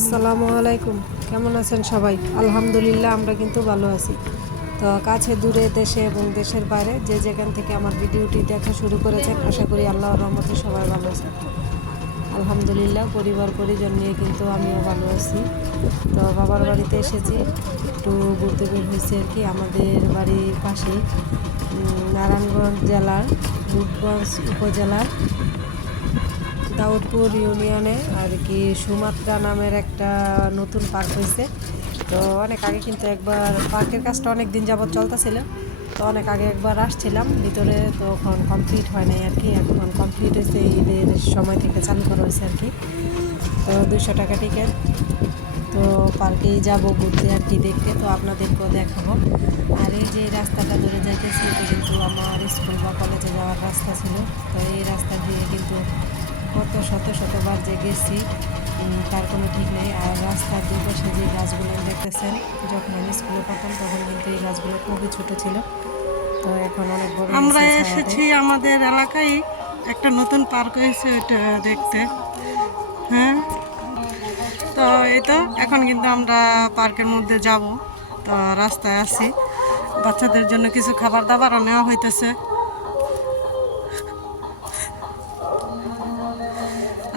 আসসালামু আলাইকুম, কেমন আছেন সবাই? আলহামদুলিল্লাহ, আমরা কিন্তু ভালো আছি। তো কাছে দূরে দেশে এবং দেশের বাইরে যে যেখান থেকে আমার ভিডিওটি দেখা শুরু করেছেন, আশা করি আল্লাহর রহমতে সবাই ভালো আছেন। আলহামদুলিল্লাহ, পরিবার পরিজন নিয়ে কিন্তু আমিও ভালো আছি। তো বাবার বাড়িতে এসেছি, একটু ঘুরতে বের হয়েছি আর কি। আমাদের বাড়ির পাশে নারায়ণগঞ্জ জেলার রূপগঞ্জ উপজেলার দাউদপুর ইউনিয়নে আর কি সুমাত্রা নামের একটা নতুন পার্ক হয়েছে। তো অনেক আগে কিন্তু একবার পার্কের কাজটা অনেক দিন যাবৎ চলতেছিল। তো অনেক আগে একবার আসছিলাম ভিতরে, তখন কমপ্লিট হয় নাই আর কি। এখন কমপ্লিট হয়েছে, ঈদের সময় থেকে চালু করা হয়েছে আর কি। তো 200 টাকা টিকিট। তো পার্কেই যাব ঘুরতে আর কি, দেখতে। তো আপনাদেরকেও দেখাবো। আর এই যে রাস্তাটা ধরে যাইতেছি, এটা কিন্তু আমার স্কুল বা কলেজে যাওয়ার রাস্তা ছিল। তো এই রাস্তা দিয়ে কিন্তু কত শতবার যে গেছি তার কোনো ঠিক নেই। আর রাস্তার দুপাশে যে গাছগুলো দেখতেছেন, যখন আমি স্কুলে পড়তাম তখন কিন্তু এই গাছগুলো খুবই ছোট ছিল। তো এখন অনেক বড়। আমরা এসেছি আমাদের এলাকায় একটা নতুন পার্ক হয়েছে, ওটা দেখতে। হ্যাঁ, তো এই তো এখন কিন্তু আমরা পার্কের মধ্যে যাব। তো রাস্তায় আছি, বাচ্চাদের জন্য কিছু খাবার দাবারও নেওয়া হইতেছে।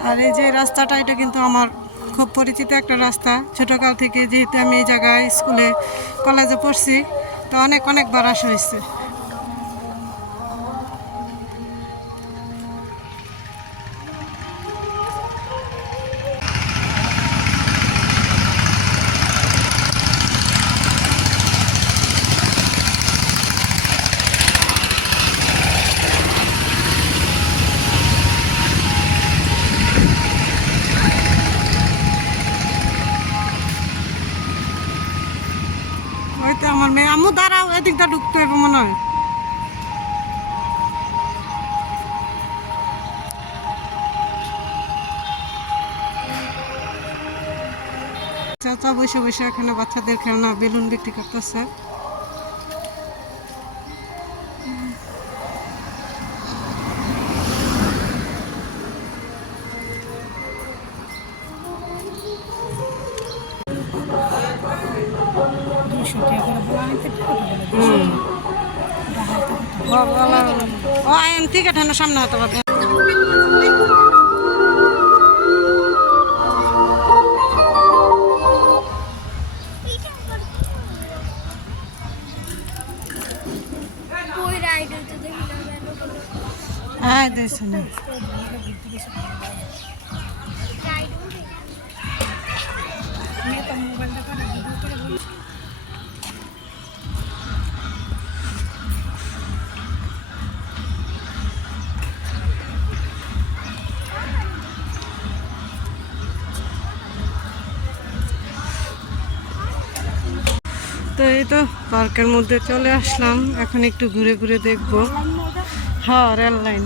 আর এই যে রাস্তাটা, এটা কিন্তু আমার খুব পরিচিত একটা রাস্তা। ছোটোকাল থেকে যেহেতু আমি এই জায়গায় স্কুলে কলেজে পড়ছি, তো অনেকবার আসা হয়েছে। ওইতো আমার মেয়ে। আম্মু দাঁড়াও, এদিকটা ঢুকতে হবে মনে হয়। চাচা বসে বসে এখানে বাচ্চাদের খেলনা বেলুন বিক্রি করতেছে। ঠিক আছে, সামনে হতে পারবে। হ্যাঁ, দেখছি না। তো এই তো পার্কের মধ্যে চলে আসলাম, এখন একটু ঘুরে ঘুরে দেখবো। হ্যাঁ, রেল লাইন।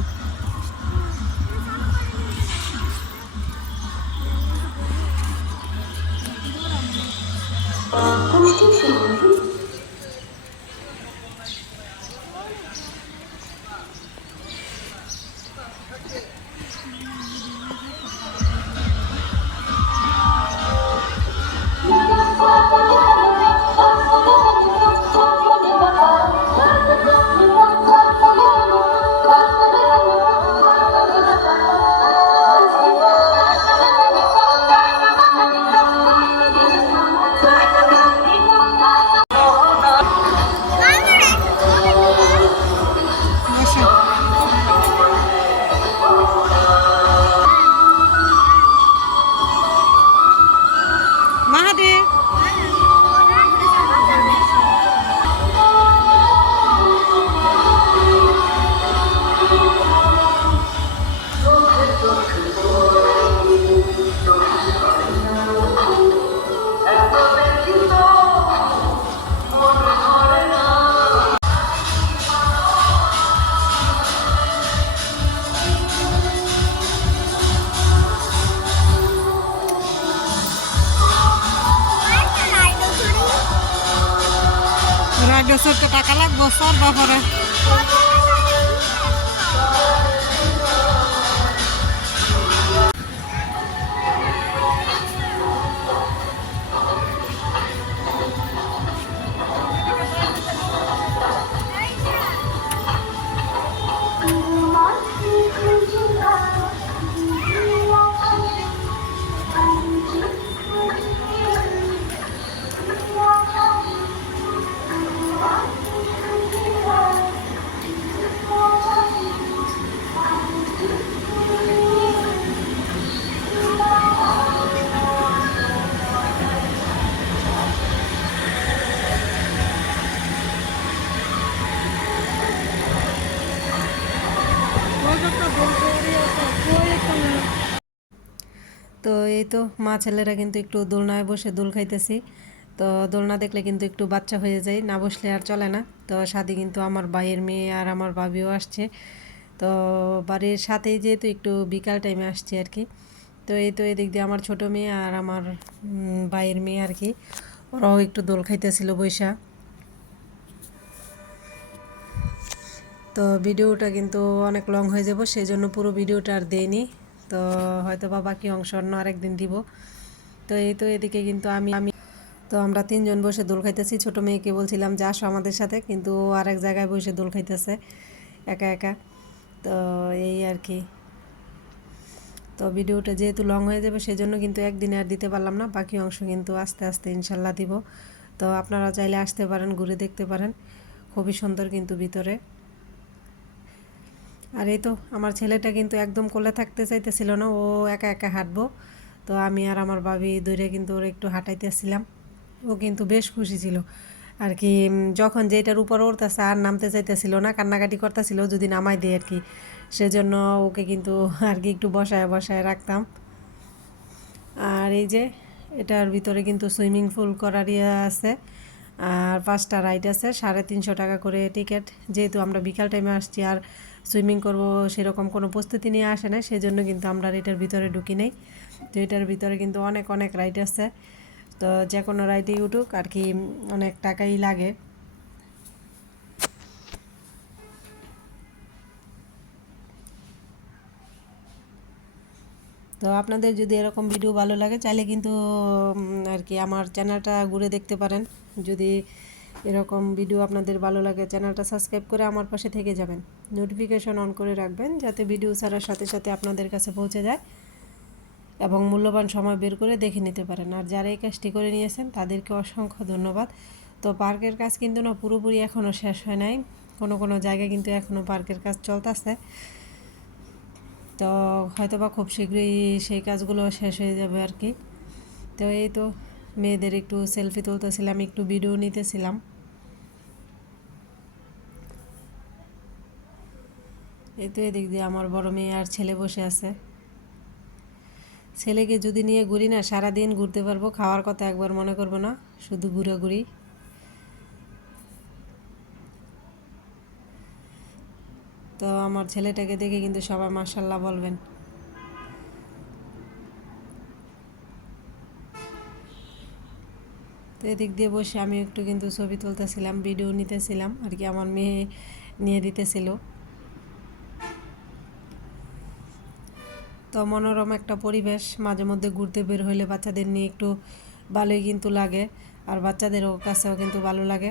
মাহাদি, রাইড চড়তে টাকা লাগবো সর বাপরে। তো এই তো মা ছেলেরা কিন্তু একটু দোলনায় বসে দোল খাইতেছি। তো দোলনা দেখলে কিন্তু একটু বাচ্চা হয়ে যায়, না বসলে আর চলে না। তো সাথে কিন্তু আমার ভাইয়ের মেয়ে আর আমার ভাবিও আসছে। তো বাড়ির সাথেই যেহেতু একটু বিকাল টাইমে আসছে আর কি। তো এই তো এদিক দিয়ে আমার ছোটো মেয়ে আর আমার ভাইয়ের মেয়ে আর কি, ওরাও একটু দোল খাইতেছিল বৈশা। তো ভিডিওটা কিন্তু অনেক লং হয়ে যাব, সেই জন্য পুরো ভিডিওটা আর দেইনি। তো হয়তো বা বাকি অংশ অন্য আরেকদিন দিব। তো এই তো এদিকে কিন্তু আমি আমি তো আমরা তিনজন বসে দোল খাইতেছি। ছোটো মেয়েকে বলছিলাম যে আসো আমাদের সাথে, কিন্তু ও আরেক জায়গায় বসে দোল খাইতেছে একা একা। তো এই আর কি। তো ভিডিওটা যেহেতু লং হয়ে যাবে সেই জন্য কিন্তু একদিনে আর দিতে পারলাম না, বাকি অংশ কিন্তু আস্তে আস্তে ইনশাল্লাহ দিব। তো আপনারা চাইলে আসতে পারেন, ঘুরে দেখতে পারেন, খুবই সুন্দর কিন্তু ভিতরে। আর এই তো আমার ছেলেটা কিন্তু একদম কোলে থাকতে চাইতেছিল না, ও একা একা হাঁটবো। তো আমি আর আমার ভাবি দূরে কিন্তু ওর একটু হাঁটাইতেছিলাম। ও কিন্তু বেশ খুশি ছিল আর কি, যখন যেটার উপর উঠতেছে আর নামতে চাইতেছিল না, কান্নাকাটি করতেছিল যদি নামাই দিই আর কি। সেজন্য ওকে কিন্তু আর কি একটু বসায় বসায় রাখতাম। আর এই যে এটার ভিতরে কিন্তু সুইমিং পুল করার ইয়ে আছে, আর 5টা রাইড আছে, 350 টাকা করে টিকিট। যেহেতু আমরা বিকাল টাইমে আসছি আর সুইমিং করব সেরকম কোনো প্রস্তুতি নিয়ে আসে না, সেই জন্য কিন্তু আমরা এটার ভিতরে ঢুকি নেই। তো এটার ভিতরে কিন্তু অনেক অনেক রাইড আছে। তো যে কোনো রাইডে উঠুক আর কি, অনেক টাকাই লাগে। তো আপনাদের যদি এরকম ভিডিও ভালো লাগে চাইলে কিন্তু আর কি আমার চ্যানেলটা ঘুরে দেখতে পারেন। যদি এরকম ভিডিও আপনাদের ভালো লাগে চ্যানেলটা সাবস্ক্রাইব করে আমার পাশে থেকে যাবেন, নোটিফিকেশন অন করে রাখবেন যাতে ভিডিও ছাড়ার সাথে সাথে আপনাদের কাছে পৌঁছে যায় এবং মূল্যবান সময় বের করে দেখে নিতে পারেন। আর যারা এই কাজটি করে নিয়েছেন তাদেরকে অসংখ্য ধন্যবাদ। তো পার্কের কাজ কিন্তু না পুরোপুরি এখনও শেষ হয় নাই, কোনো কোনো জায়গায় কিন্তু এখনও পার্কের কাজ চলতেছে। তো হয়তো বা খুব শীঘ্রই সেই কাজগুলো শেষ হয়ে যাবে আর কি। তো এই তো মেয়েদের একটু সেলফি তুলতেছিলাম, একটু ভিডিও নিতেছিলাম। এই তো এদিক দিয়ে আমার বড় মেয়ে আর ছেলে বসে আছে। ছেলেকে যদি নিয়ে ঘুরি না সারাদিন ঘুরতে পারবো, খাওয়ার কথা একবার মনে করবো না, শুধু ঘুরাঘুরি। তো আমার ছেলেটাকে দেখে কিন্তু সবাই মাশাল্লাহ বলবেন। তো এদিক দিয়ে বসে আমি একটু কিন্তু ছবি তুলতেছিলাম, ভিডিও নিতেছিলাম আর কি, আমার মেয়ে নিয়ে দিতেছিল। তো মনোরম একটা পরিবেশ, মাঝে মধ্যে ঘুরতে বের হইলে বাচ্চাদের নিয়ে একটু ভালোই কিন্তু লাগে, আর বাচ্চাদেরও কাছেও কিন্তু ভালো লাগে।